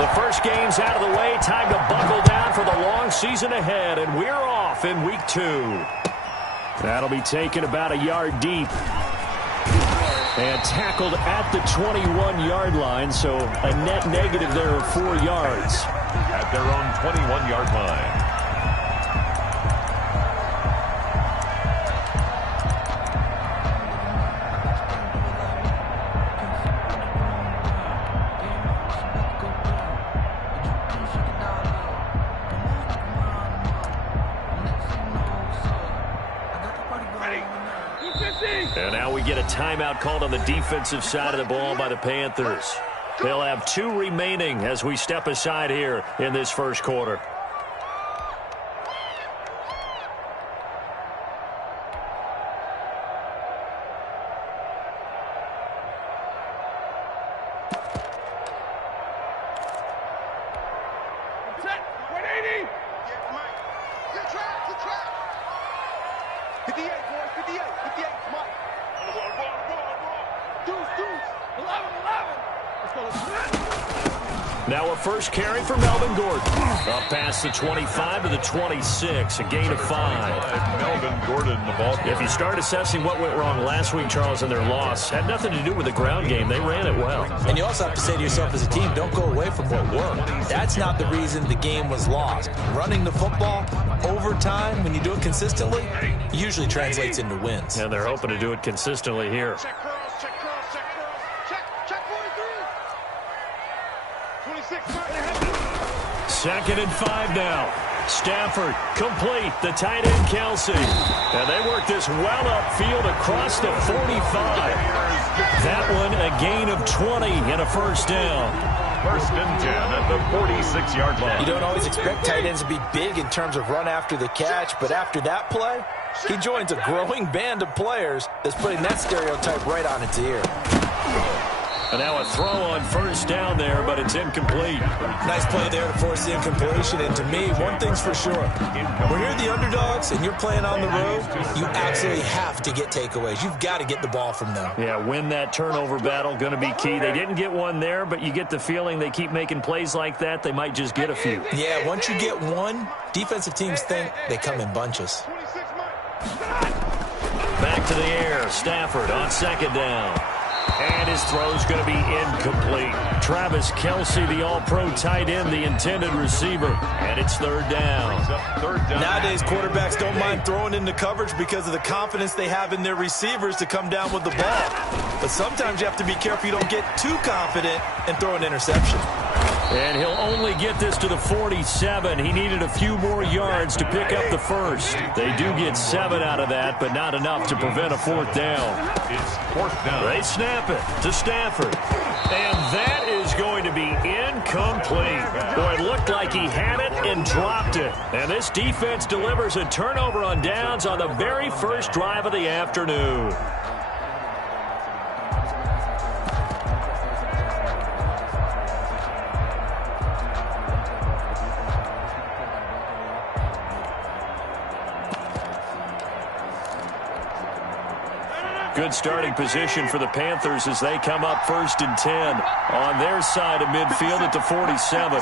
The first game's out of the way. Time to buckle down for the long season ahead, and we're off in week 2. That'll be taken about a yard deep. And tackled at the 21-yard line, so a net negative there of 4 yards. At their own 21-yard line. And now we get a timeout called on the defensive side of the ball by the Panthers. They'll have 2 remaining as we step aside here in this first quarter. Now a first carry for Melvin Gordon. Up past the 25 to the 26, a gain of 5. Melvin Gordon, the ball. If you start assessing what went wrong last week, Charles, in their loss, had nothing to do with the ground game. They ran it well. And you also have to say to yourself as a team, don't go away from what worked. That's not the reason the game was lost. Running the football over time, when you do it consistently, usually translates into wins. And they're hoping to do it consistently here. Second and 5 now. Stafford complete. The tight end Kelsey. And they work this well upfield across the 45. That one a gain of 20 and a first down. First and 10 at the 46-yard line. You don't always expect tight ends to be big in terms of run after the catch, but after that play, he joins a growing band of players that's putting that stereotype right on its ear. And now a throw on first down there, but it's incomplete. Nice play there to force the incompletion. And to me, one thing's for sure. When you're the underdogs and you're playing on the road, you absolutely have to get takeaways. You've got to get the ball from them. Yeah, win that turnover battle, going to be key. They didn't get one there, but you get the feeling they keep making plays like that, they might just get a few. Yeah, once you get one, defensive teams think they come in bunches. Back to the air. Stafford on second down. And his throw's going to be incomplete. Travis Kelce, the all-pro tight end, the intended receiver. And it's third down. Nowadays, quarterbacks don't mind throwing into coverage because of the confidence they have in their receivers to come down with the ball. But sometimes you have to be careful you don't get too confident and throw an interception. And he'll only get this to the 47. He needed a few more yards to pick up the first. They do get 7 out of that, but not enough to prevent a fourth down. It's fourth down. They snap it to Stafford. And that is going to be incomplete. Boy, it looked like he had it and dropped it. And this defense delivers a turnover on downs on the very first drive of the afternoon. Good starting position for the Panthers as they come up first and 10 on their side of midfield at the 47.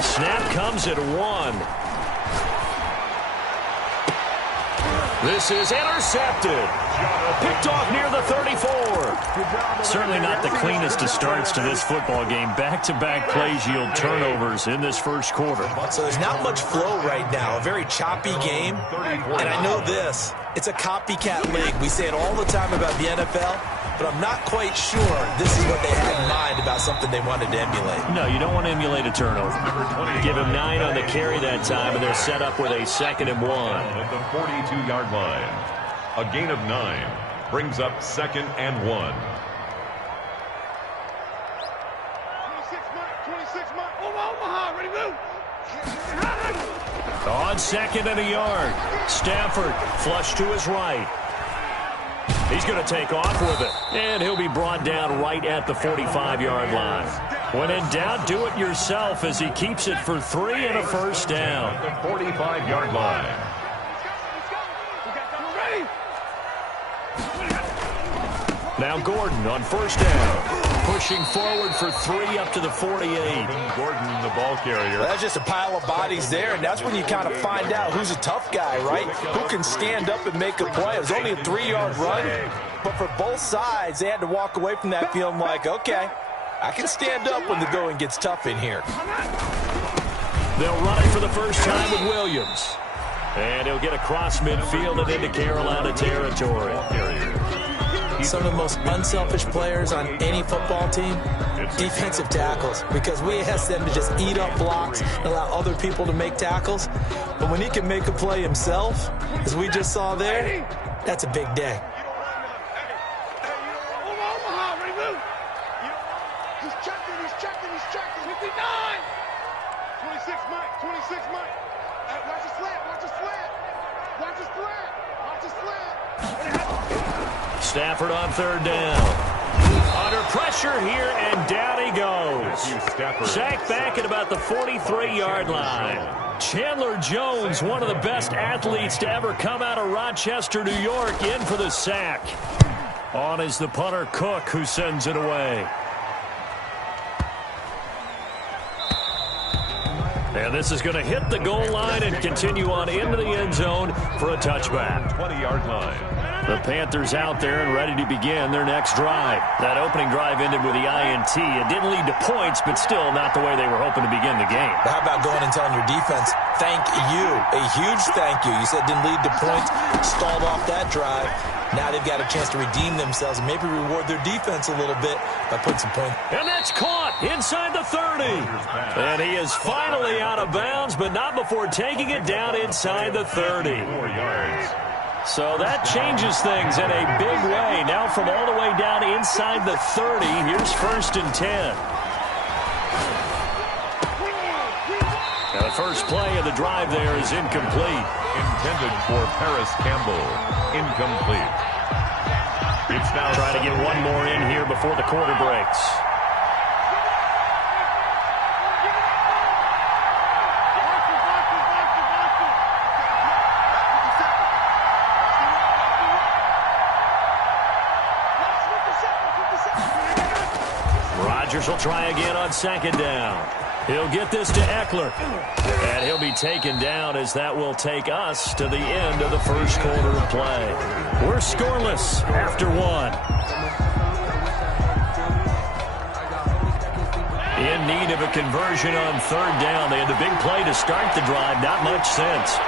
Snap comes at 1. This is intercepted. Picked off near the 34. Certainly not the cleanest of starts to this football game. Back-to-back plays yield turnovers in this first quarter. So there's not much flow right now. A very choppy game. And I know this. It's a copycat league. We say it all the time about the NFL, but I'm not quite sure this is what they had in mind about something they wanted to emulate. No, you don't want to emulate a turnover. Give him 9 on the carry that time, and they're set up with a 2nd and 1. At the 42-yard line. A gain of 9 brings up 2nd and 1. 26 Mike. Omaha, ready to move. On 2nd and a yard. Stafford flush to his right. He's going to take off with it. And he'll be brought down right at the 45-yard line. When in doubt, do it yourself as he keeps it for 3 and a first down. The 45-yard line. Now Gordon on first down. Pushing forward for 3 up to the 48. Gordon, the ball carrier. That's just a pile of bodies there, and that's when you kind of find out who's a tough guy, right? Who can stand up and make a play. It was only a 3-yard run, but for both sides, they had to walk away from that feeling like, okay, I can stand up when the going gets tough in here. They'll run it for the first time with Williams. And he'll get across midfield and into Carolina territory. Some of the most unselfish players on any football team, defensive tackles, because we ask them to just eat up blocks and allow other people to make tackles. But when he can make a play himself, as we just saw there, that's a big day. He's checking. 59! 26, Mike. Watch his slant. Stafford on third down. Under pressure here, and down he goes. Sacked back at about the 43-yard line. Chandler Jones, one of the best athletes to ever come out of Rochester, New York, in for the sack. On is the punter, Cook, who sends it away. And this is going to hit the goal line and continue on into the end zone for a touchback. 20-yard line. The Panthers out there and ready to begin their next drive. That opening drive ended with the INT. It didn't lead to points, but still not the way they were hoping to begin the game. How about going and telling your defense, thank you, a huge thank you. You said it didn't lead to points, stalled off that drive. Now they've got a chance to redeem themselves and maybe reward their defense a little bit by putting some points. And that's caught inside the 30. And he is finally out of bounds, but not before taking it down inside the 30. 4 yards. So that changes things in a big way. Now from all the way down inside the 30, here's 1st and 10. Now the first play of the drive there is incomplete. Intended for Paris Campbell. Incomplete. It's now trying to get one more in here before the quarter breaks. Rodgers will try again on 2nd down. He'll get this to Eckler. And he'll be taken down as that will take us to the end of the first quarter of play. We're scoreless after 1. In need of a conversion on 3rd down. They had the big play to start the drive. Not much sense.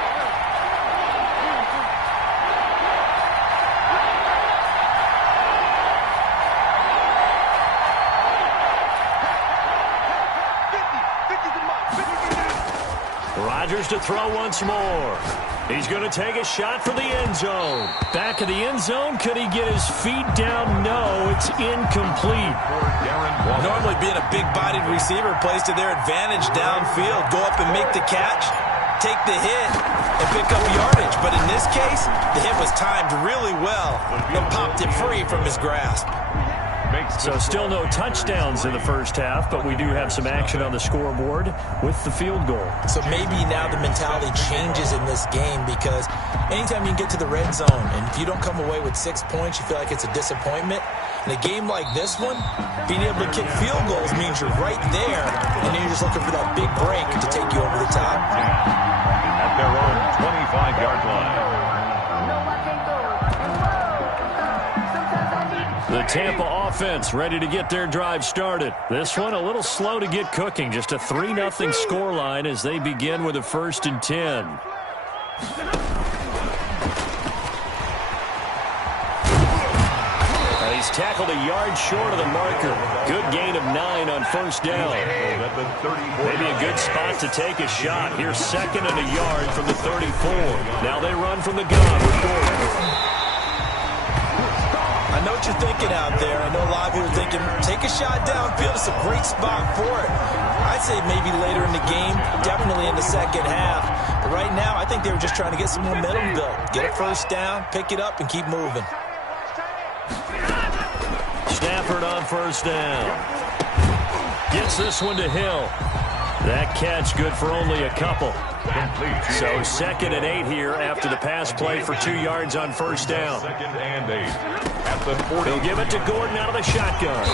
Rodgers to throw once more. He's going to take a shot for the end zone. Back of the end zone. Could he get his feet down? No, it's incomplete. Normally being a big-bodied receiver plays to their advantage downfield. Go up and make the catch, take the hit, and pick up yardage. But in this case, the hit was timed really well and popped it free from his grasp. So still no touchdowns in the first half, but we do have some action on the scoreboard with the field goal. So maybe now the mentality changes in this game because anytime you can get to the red zone, and if you don't come away with 6 points, you feel like it's a disappointment. In a game like this one, being able to kick field goals means you're right there, and then you're just looking for that big break to take you over the top. At their own 25-yard line. The Tampa offense ready to get their drive started. This one a little slow to get cooking. Just a 3-0 scoreline as they begin with a 1st and 10. He's tackled a yard short of the marker. Good gain of 9 on 1st down. Maybe a good spot to take a shot. Here's 2nd and a yard from the 34. Now they run from the gun with Gordon. I know what you're thinking out there. I know a lot of you are thinking, take a shot downfield. It's a great spot for it. I'd say maybe later in the game, definitely in the second half. But right now, I think they were just trying to get some momentum built. Get a 1st down, pick it up, and keep moving. Stafford on 1st down. Gets this one to Hill. That catch good for only a couple. So 2nd and 8 here after the pass play for 2 yards on first down. 2nd and 8 at the 40. He'll give it to Gordon out of the shotgun.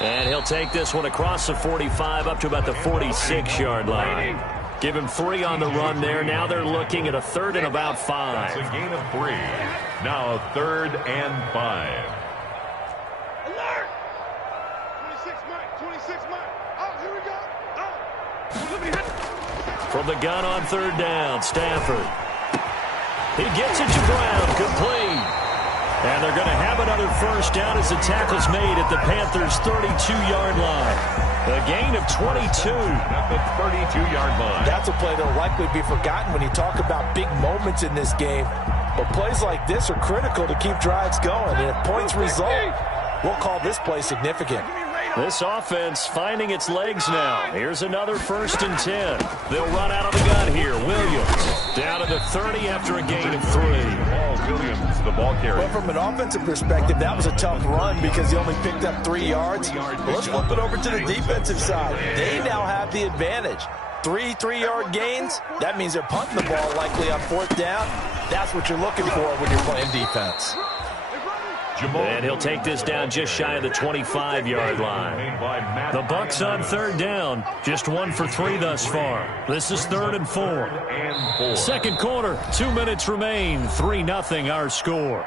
And he'll take this one across the 45 up to about the 46-yard line. Give him 3 on the run there. Now they're looking at a 3rd and about 5. It's a gain of 3. Now 3rd and 5. Alert! 26 Mike, 26 Mike. Oh, here we go. From the gun on 3rd down, Stafford. He gets it to Brown, complete. And they're going to have another first down as the tackle's made at the Panthers' 32-yard line. A gain of 22. At the 32-yard line. That's a play that will likely be forgotten when you talk about big moments in this game. But plays like this are critical to keep drives going. And if points result, we'll call this play significant. This offense finding its legs now. Here's another 1st and 10. They'll run out of the gun here. Williams down to the 30 after a gain of 3. Paul Williams, the ball carrier. Well, from an offensive perspective, that was a tough run because he only picked up 3 yards. Well, let's flip it over to the defensive side. They now have the advantage. 3 3-yard gains. That means they're punting the ball likely on 4th down. That's what you're looking for when you're playing defense. And he'll take this down just shy of the 25-yard line. The Bucs on 3rd down. Just 1 for 3 thus far. This is 3rd and 4. Second quarter, 2 minutes remain. 3-0 our score.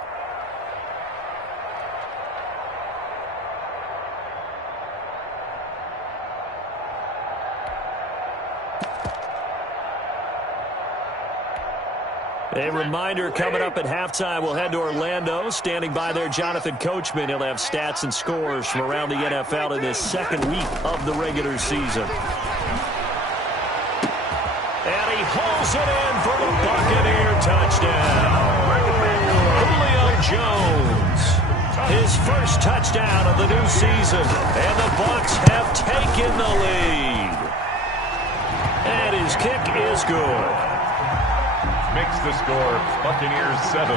A reminder coming up at halftime, we'll head to Orlando. Standing by there, Jonathan Coachman. He'll have stats and scores from around the NFL in this 2nd week of the regular season. And he hauls it in for the Buccaneer touchdown. Julio Jones, his first touchdown of the new season. And the Bucs have taken the lead. And his kick is good. Makes the score Buccaneers 7,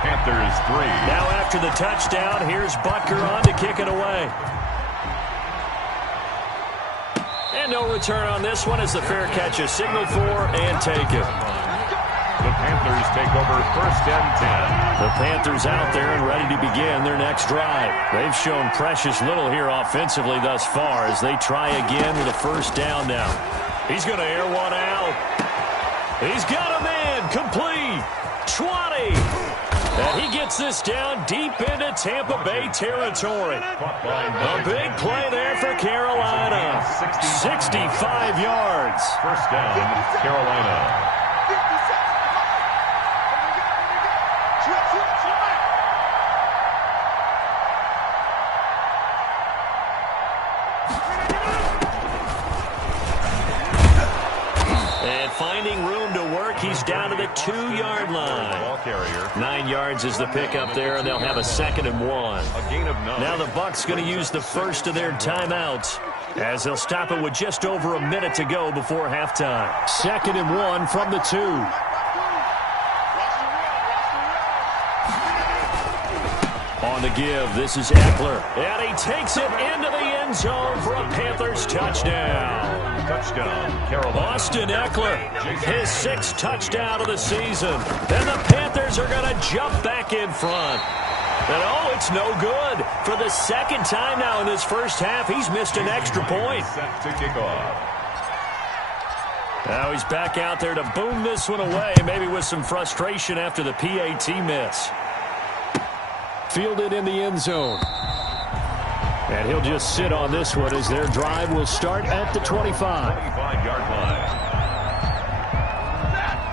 Panthers 3. Now after the touchdown, here's Butker on to kick it away. And no return on this one as the fair catch is signaled for and taken. The Panthers take over 1st and 10. The Panthers out there and ready to begin their next drive. They've shown precious little here offensively thus far as they try again with a 1st down now. He's going to air one out. He's got him in, complete, 20. And he gets this down deep into Tampa Bay territory. A big play there for Carolina. 65 yards. 1st down, Carolina. Finding room to work, he's down to the 2-yard line. Ball carrier. 9 yards is the pickup there, and they'll have a 2nd and 1. A gain of 9. Now the Bucs going to use the first of their timeouts as they'll stop it with just over a minute to go before halftime. 2nd and 1 from the 2. On the give, this is Eckler. And he takes it into the end zone for a Panthers touchdown. Touchdown, Carolina. Austin Eckler, his 6th touchdown of the season. And the Panthers are going to jump back in front. And oh, it's no good. For the 2nd time now in this first half, he's missed an extra point. Set to kick off. Now he's back out there to boom this one away, maybe with some frustration after the PAT miss. Fielded in the end zone. And he'll just sit on this one as their drive will start at the 25. 25-yard line.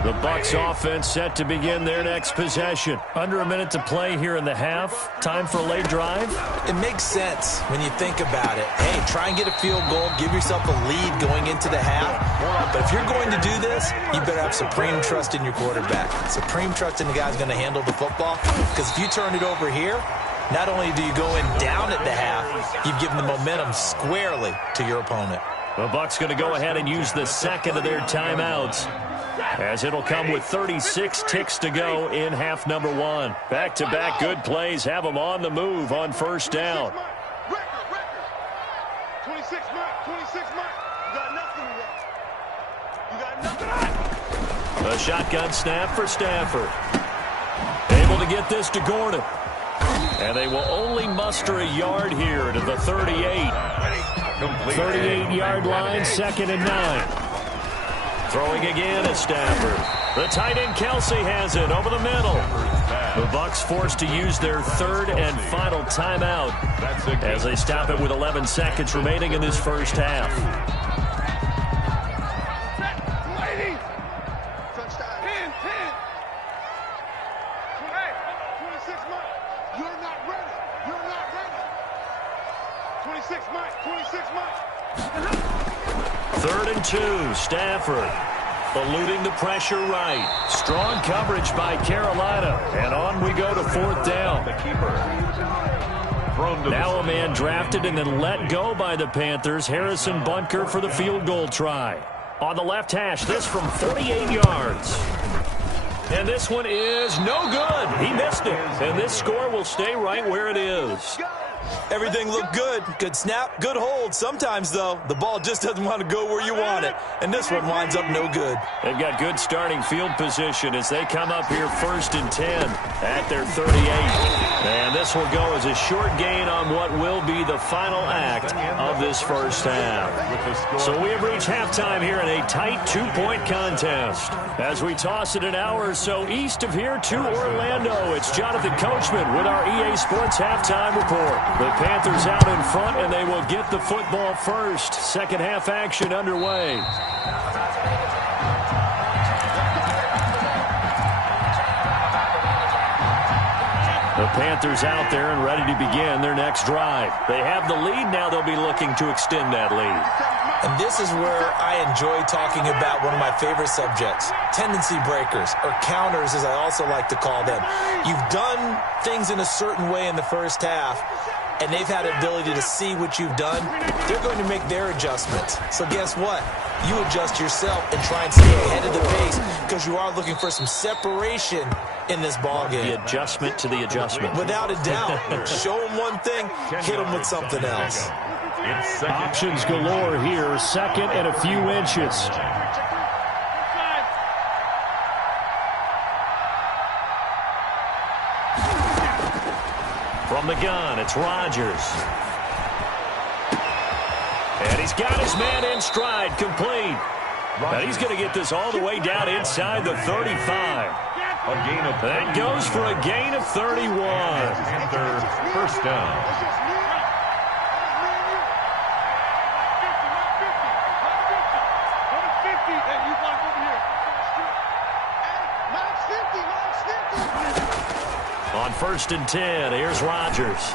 The Bucs offense set to begin their next possession. Under a minute to play here in the half. Time for a late drive. It makes sense when you think about it. Hey, try and get a field goal. Give yourself a lead going into the half. But if you're going to do this, you better have supreme trust in your quarterback. Supreme trust in the guy who's going to handle the football. Because if you turn it over here, not only do you go in down at the half, you've given the momentum squarely to your opponent. The Bucs going to go ahead and use the 2nd of their timeouts, as it'll come with 36 ticks to go in half number 1. Back-to-back good plays have them on the move on 1st down. 26 Mike, 26 months. You got nothing left. You got nothing. A shotgun snap for Stafford. Able to get this to Gordon. And they will only muster a yard here to the 38. 38-yard line, 2nd and 9. Throwing again at Stafford. The tight end Kelsey has it over the middle. The Bucs forced to use their 3rd and final timeout as they stop it with 11 seconds remaining in this first half. Third and 2, Stafford. Eluding the pressure right. Strong coverage by Carolina. And on we go to 4th down. Now a man drafted and then let go by the Panthers. Harrison Bunker for the field goal try. On the left hash, this from 48 yards. And this one is no good. He missed it. And this score will stay right where it is. Everything looked good. Good snap, good hold. Sometimes, though, the ball just doesn't want to go where you want it. And this one winds up no good. They've got good starting field position as they come up here 1st and 10 at their 38. And this will go as a short gain on what will be the final act of this first half. So we have reached halftime here in a tight 2-point contest. As we toss it an hour or so east of here to Orlando, it's Jonathan Coachman with our EA Sports halftime report. The Panthers out in front, and they will get the football first. Second half action underway. The Panthers out there and ready to begin their next drive. They have the lead. Now they'll be looking to extend that lead. And this is where I enjoy talking about one of my favorite subjects, tendency breakers, or counters as I also like to call them. You've done things in a certain way in the first half, and they've had the ability to see what you've done. They're going to make their adjustments. So guess what? You adjust yourself and try and stay ahead of the pace because you are looking for some separation in this ballgame. The adjustment to the adjustment. Without a doubt. Show them one thing, hit them with something else. Options galore here. 2nd and a few inches. From the gun, it's Rodgers. And he's got his man in stride, complete. And he's going to get this all the way down inside the 35. That goes for a gain of 31. Panther first down. On 1st and 10, here's Rodgers.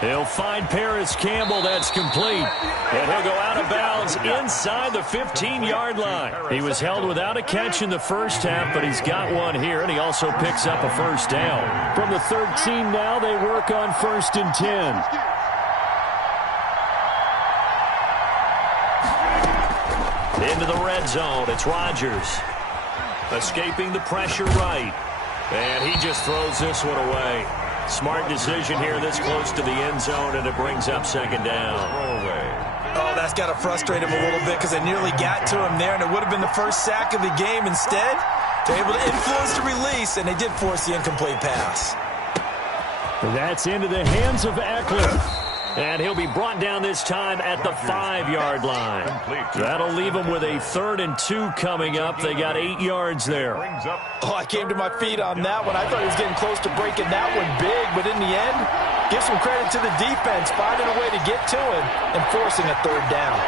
He'll find Paris Campbell. That's complete. And he'll go out of bounds inside the 15-yard line. He was held without a catch in the first half, but he's got one here, and he also picks up a first down. From the 13 now, they work on 1st and 10. Into the red zone, it's Rodgers. Escaping the pressure right. And he just throws this one away. Smart decision here this close to the end zone, and it brings up 2nd down. Oh, that's got to frustrate him a little bit because they nearly got to him there, and it would have been the first sack of the game. Instead, they're able to influence the release, and they did force the incomplete pass. That's into the hands of Eckler. And he'll be brought down this time at the 5-yard line. That'll leave him with a 3rd and 2 coming up. They got 8 yards there. Oh, I came to my feet on that one. I thought he was getting close to breaking that one big, but in the end, give some credit to the defense, finding a way to get to him and forcing a 3rd down.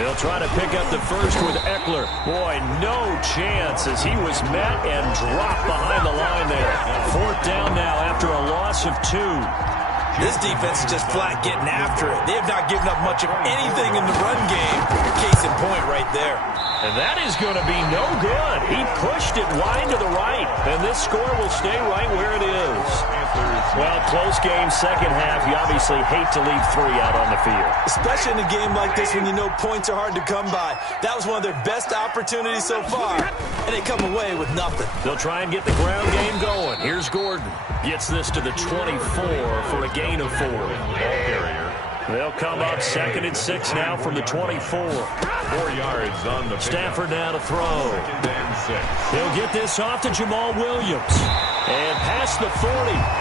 They'll try to pick up the first with Eckler. Boy, no chance as he was met and dropped behind the line there. 4th down now after a loss of 2. This defense is just flat getting after it. They have not given up much of anything in the run game. Case in point right there. And that is going to be no good. He pushed it wide to the right, and this score will stay right where it is. Well, close game, second half. You obviously hate to leave 3 out on the field. Especially in a game like this when you know points are hard to come by. That was one of their best opportunities so far, and they come away with nothing. They'll try and get the ground game going. Here's Gordon. Gets this to the 24 for a gain of 4. Ball carrier. They'll come up 2nd and 6 now from the 24. 4 yards on the Stafford now to throw. 2nd and 6. He'll get this off to Jamal Williams. And past the 40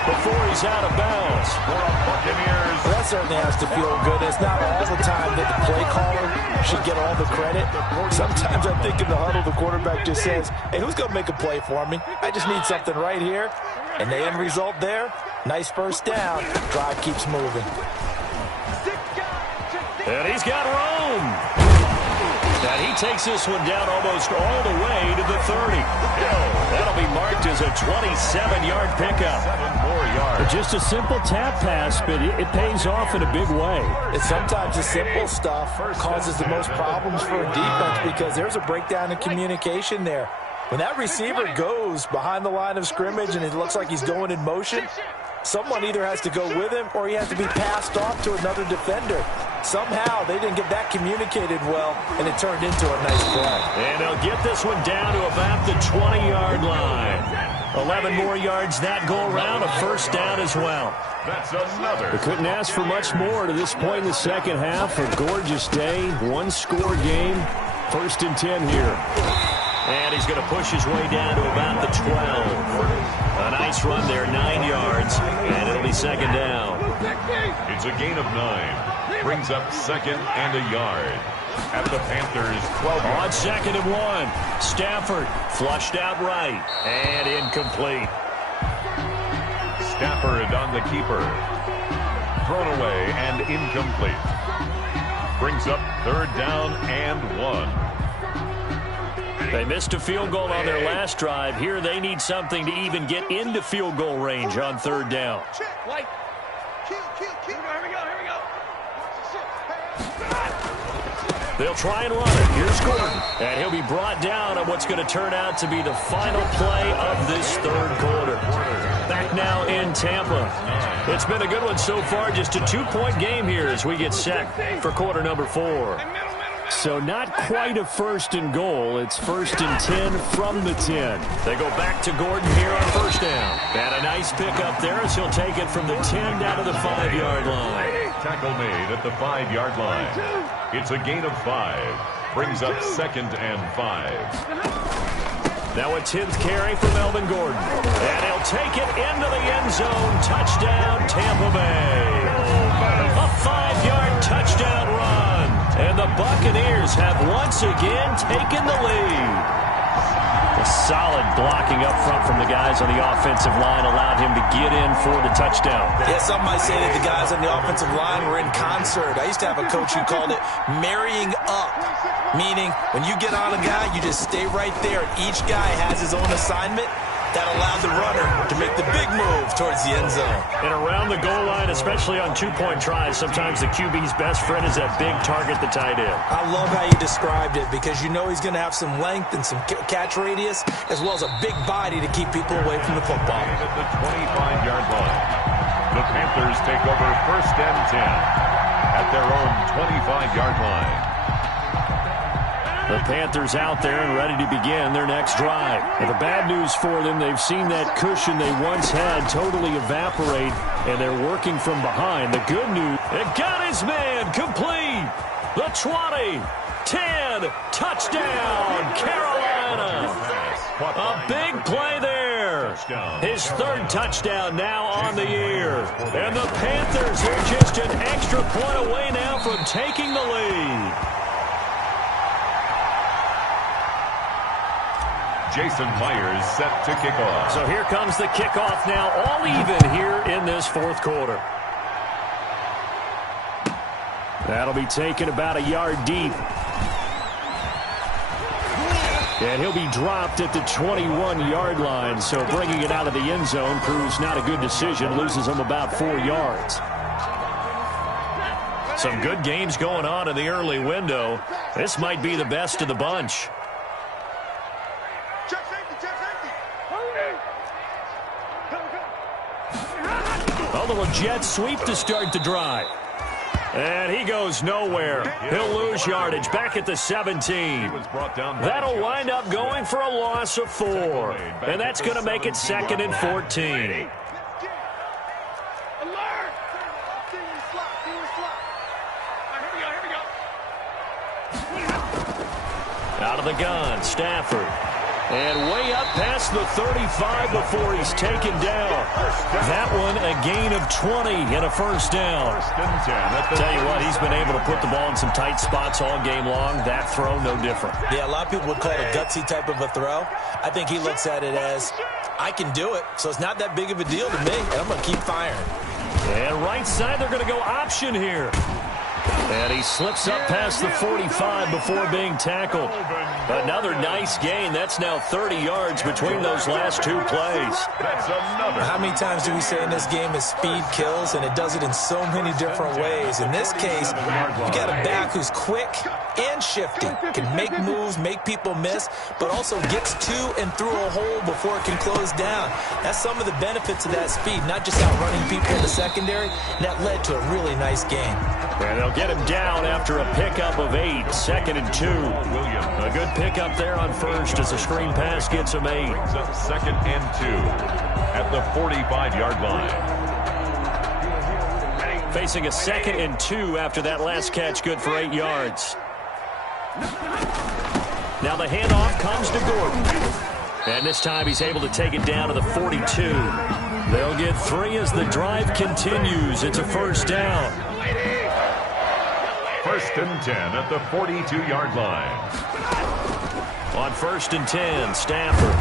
before he's out of bounds. For a Buccaneers. Well, that certainly has to feel good. It's not all the time that the play caller should get all the credit. Sometimes I think in the huddle, the quarterback just says, hey, who's going to make a play for me? I just need something right here. And the end result there, nice first down. Drive keeps moving. And he's got room. And he takes this one down almost all the way to the 30. That'll be marked as a 27-yard pickup. 7 more yards. Just a simple tap pass, but it pays off in a big way. And sometimes the simple stuff causes the most problems for a defense because there's a breakdown in communication there. When that receiver goes behind the line of scrimmage and it looks like he's going in motion, someone either has to go with him or he has to be passed off to another defender. Somehow they didn't get that communicated well, and it turned into a nice play. And they'll get this one down to about the 20-yard line. 11 more yards that go around, a first down as well. That's another. We couldn't ask for much more to this point in the second half. A gorgeous day, one-score game, 1st and 10 here. And he's going to push his way down to about the 12. A nice run there, 9 yards, and it'll be 2nd down. It's a gain of 9. Brings up 2nd and a yard. At the Panthers' 12 On yards. 2nd and 1. Stafford flushed out right and incomplete. Stafford on the keeper. Thrown away and incomplete. Brings up 3rd down and 1. They missed a field goal on their last drive. Here they need something to even get into field goal range on 3rd down. White. Kill. Here we go. They'll try and run it. Here's Gordon. And he'll be brought down on what's going to turn out to be the final play of this 3rd quarter. Back now in Tampa. It's been a good one so far. Just a 2-point game here as we get set for quarter number 4. So not quite a 1st and goal. It's 1st and 10 from the 10. They go back to Gordon here on 1st down. And a nice pickup there as he'll take it from the 10 down to the 5-yard line. Tackle made at the 5-yard line. It's a gain of 5. Brings up 2nd and 5. Now a 10th carry for Melvin Gordon. And he'll take it into the end zone. Touchdown, Tampa Bay. A 5-yard touchdown run. And the Buccaneers have once again taken the lead. A solid blocking up front from the guys on the offensive line allowed him to get in for the touchdown. Yeah, some might say that the guys on the offensive line were in concert. I used to have a coach who called it marrying up, meaning when you get on a guy, you just stay right there. Each guy has his own assignment. That allowed the runner to make the big move towards the end zone. And around the goal line, especially on 2-point tries, sometimes the QB's best friend is that big target, the tight end. I love how you described it because you know he's going to have some length and some catch radius as well as a big body to keep people away from the football. At the 25-yard line. The Panthers take over 1st and 10 at their own 25-yard line. The Panthers out there and ready to begin their next drive. And the bad news for them, they've seen that cushion they once had totally evaporate, and they're working from behind. The good news, it got his man complete. The 20, 10, touchdown, Carolina. A big play there. His 3rd touchdown now on the year. And the Panthers are just an extra point away now from taking the lead. Jason Myers set to kick off. So here comes the kickoff now, all even here in this 4th quarter. That'll be taken about a yard deep. And he'll be dropped at the 21-yard line, so bringing it out of the end zone proves not a good decision, loses him about 4 yards. Some good games going on in the early window. This might be the best of the bunch. Check safety, check safety. A little jet sweep to start the drive. And he goes nowhere. He'll lose yardage back at the 17. That'll wind up going for a loss of 4. And that's going to make it 2nd and 14. Out of the gun, Stafford. And way up past the 35 before he's taken down. That one a gain of 20 and a first down. Tell you what, he's been able to put the ball in some tight spots all game long. That throw, no different. Yeah, a lot of people would call it a gutsy type of a throw. I think he looks at it as, I can do it, so it's not that big of a deal to me, and I'm going to keep firing. And right side, they're going to go option here. And he slips up past the 45 before being tackled. Another nice gain. That's now 30 yards between those last 2 plays. That's another. How many times do we say in this game is speed kills, and it does it in so many different ways. In this case, you got a back who's quick and shifty, can make moves, make people miss, but also gets to and through a hole before it can close down. That's some of the benefits of that speed, not just outrunning people in the secondary. That led to a really nice game. And they'll get him down after a pickup of 8, 2nd and 2. A good pickup there on first as the screen pass gets him 8. Brings up 2nd and 2 at the 45-yard line. Facing a 2nd and 2 after that last catch, good for 8 yards. Now the handoff comes to Gordon. And this time he's able to take it down to the 42. They'll get 3 as the drive continues. It's a first down. 1st and 10 at the 42-yard line. On 1st and 10, Stafford.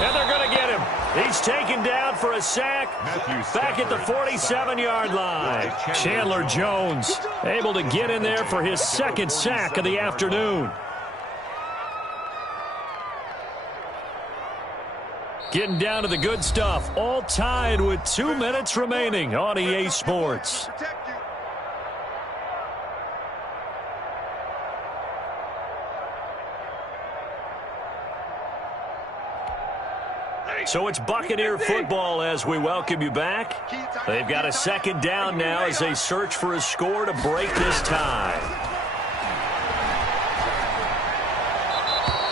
And they're going to get him. He's taken down for a sack back at the 47-yard line. Chandler Jones able to get in there for his 2nd sack of the afternoon. Getting down to the good stuff. All tied with 2 minutes remaining on EA Sports. So it's Buccaneer football as we welcome you back. They've got a 2nd down now as they search for a score to break this tie.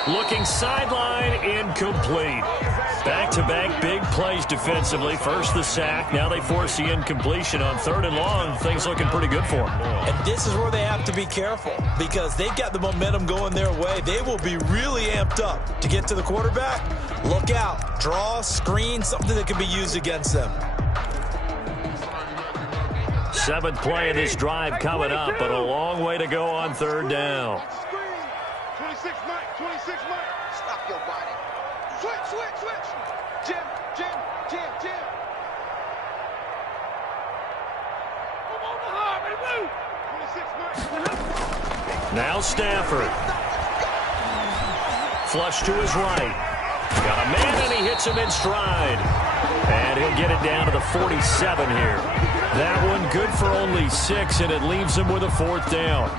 Looking sideline, incomplete. Back-to-back big plays defensively. First the sack. Now they force the incompletion on 3rd and long. Things looking pretty good for them. And this is where they have to be careful because they've got the momentum going their way. They will be really amped up to get to the quarterback. Look out. Draw, screen, something that can be used against them. 7th play of this drive coming up, but a long way to go on 3rd down. 26 Mike, 26 Mike. Stop your body. Switch, switch, switch. Jim. Come on, Muhammad, move. 26 Mike. Now Stafford. Flush to his right. Got a man, and he hits him in stride. And he'll get it down to the 47 here. That one good for only 6, and it leaves him with a 4th down.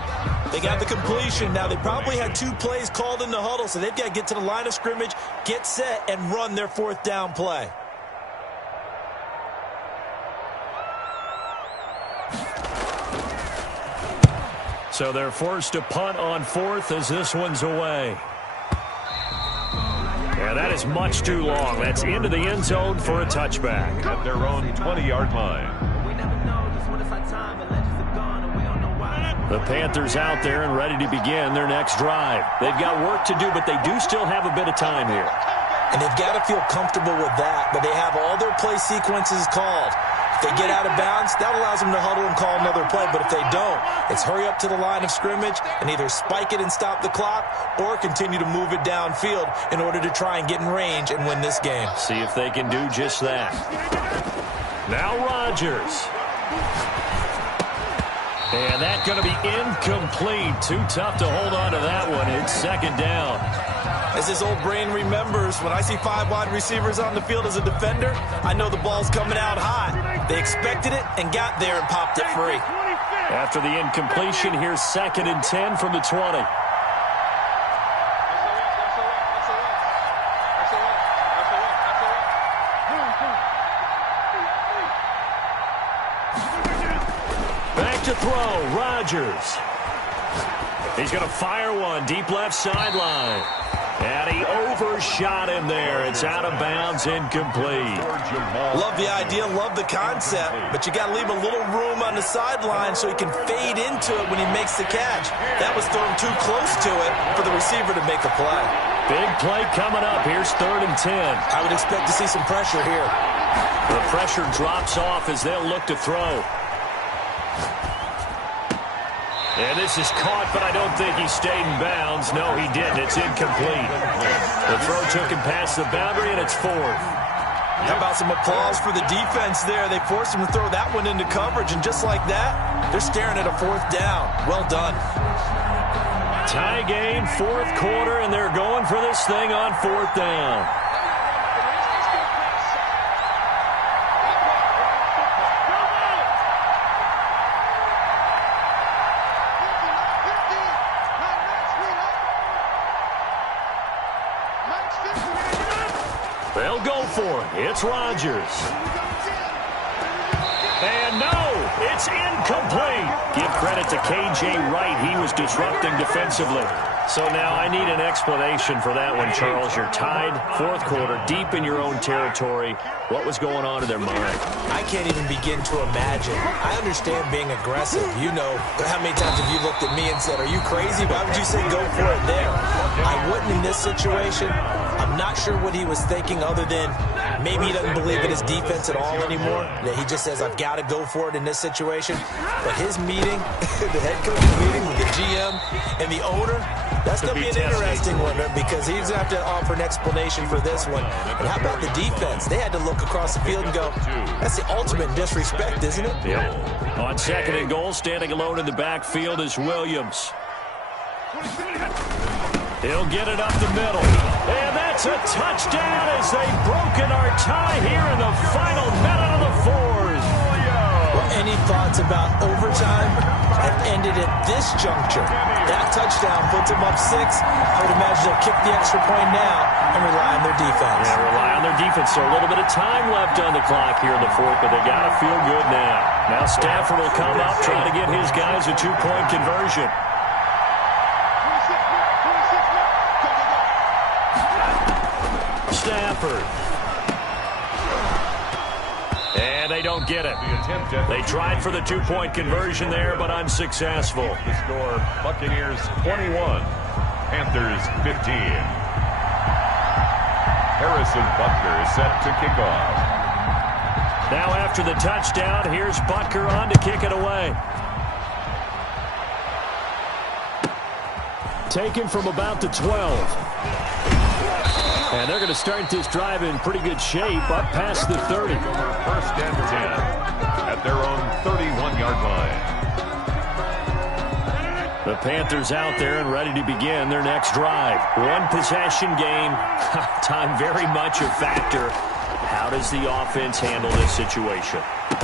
They got the completion. Now, they probably had 2 plays called in the huddle, so they've got to get to the line of scrimmage, get set, and run their 4th down play. So they're forced to punt on 4th as this one's away. Yeah, that is much too long. That's into the end zone for a touchback. At their own 20-yard line. The Panthers out there and ready to begin their next drive. They've got work to do, but they do still have a bit of time here. And they've got to feel comfortable with that, but they have all their play sequences called. If they get out of bounds, that allows them to huddle and call another play. But if they don't, it's hurry up to the line of scrimmage and either spike it and stop the clock or continue to move it downfield in order to try and get in range and win this game. See if they can do just that. Now Rodgers. And that's going to be incomplete. Too tough to hold on to that one. It's 2nd down. As his old brain remembers, when I see 5 wide receivers on the field as a defender, I know the ball's coming out high. They expected it and got there and popped it free. After the incompletion, here's 2nd and 10 from the 20. Back to throw, Rodgers. He's going to fire one, deep left sideline. And he overshot him there. It's out of bounds, incomplete. Love the idea, love the concept, but you got to leave a little room on the sideline so he can fade into it when he makes the catch. That was thrown too close to it for the receiver to make a play. Big play coming up. Here's 3rd and 10. I would expect to see some pressure here. The pressure drops off as they'll look to throw. And this is caught, but I don't think he stayed in bounds. No, he didn't. It's incomplete. The throw took him past the boundary, and it's 4th. How about some applause for the defense there? They forced him to throw that one into coverage, and just like that, they're staring at a 4th down. Well done. Tie game, 4th quarter, and they're going for this thing on 4th down. They'll go for it. It's Rodgers. And no, it's incomplete. Give credit to K.J. Wright. He was disrupting defensively. So now I need an explanation for that one, Charles. You're tied, 4th quarter, deep in your own territory. What was going on in their mind? I can't even begin to imagine. I understand being aggressive. You know, how many times have you looked at me and said, are you crazy? Why would you say go for it there? I wouldn't in this situation. I'm not sure what he was thinking other than maybe he doesn't believe in his defense at all anymore. That he just says, I've got to go for it in this situation. But his meeting, the head coach's meeting with the GM and the owner, that's going to be an interesting one because he's going to have to offer an explanation for this one. And how about the defense? They had to look across the field and go, that's the ultimate disrespect, isn't it? Yeah. On 2nd and goal, standing alone in the backfield is Williams. He'll get it up the middle. And that's a touchdown as they've broken our tie here in the final minute of the 4th. Well, any thoughts about overtime have ended at this juncture? That touchdown puts them up 6. I would imagine they'll kick the extra point now and rely on their defense. Yeah, rely on their defense. So a little bit of time left on the clock here in the 4th, but they got to feel good now. Now Stafford will come up, trying to get his guys a 2-point conversion. Stafford. And they don't get it. They tried for the 2-point conversion there, but unsuccessful. The score, Buccaneers 21, Panthers 15. Harrison Butker is set to kick off. Now after the touchdown, here's Butker on to kick it away. Taken from about the 12. And they're going to start this drive in pretty good shape, up past the 30. 1st and 10 at their own 31-yard line. The Panthers out there and ready to begin their next drive. 1-possession game. Time very much a factor. How does the offense handle this situation?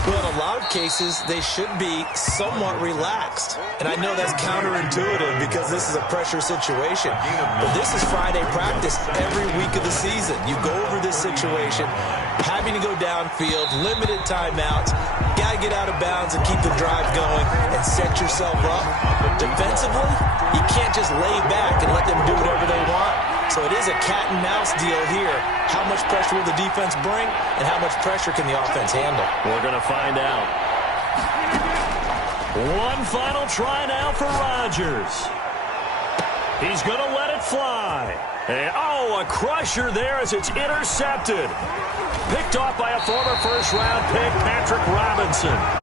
Well, in a lot of cases, they should be somewhat relaxed. And I know that's counterintuitive because this is a pressure situation. But this is Friday practice every week of the season. You go over this situation, having to go downfield, limited timeouts, got to get out of bounds and keep the drive going and set yourself up. Defensively, you can't just lay back and let them do whatever they want. So it is a cat and mouse deal here. How much pressure will the defense bring, and how much pressure can the offense handle? We're going to find out. One final try now for Rodgers. He's going to let it fly. And, a crusher there as it's intercepted. Picked off by a former first-round pick, Patrick Robinson.